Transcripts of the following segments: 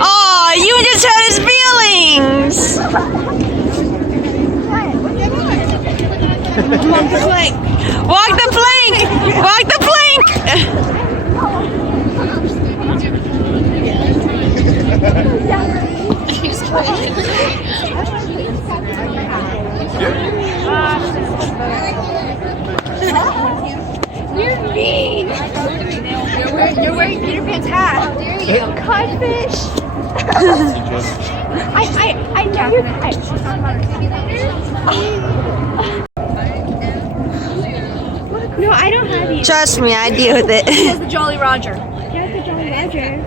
Oh, you just hurt his feelings. Walk the plank. Walk the plank. Walk the plank. You're mean. You're wearing Peter Pan's hat. How dare you? Codfish. I know you're No, I don't have you. Trust me, I deal with it. It's the Jolly Roger. You're the Jolly Roger.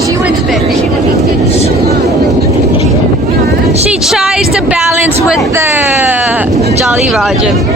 She wins big. She tries to balance with the Jolly Roger.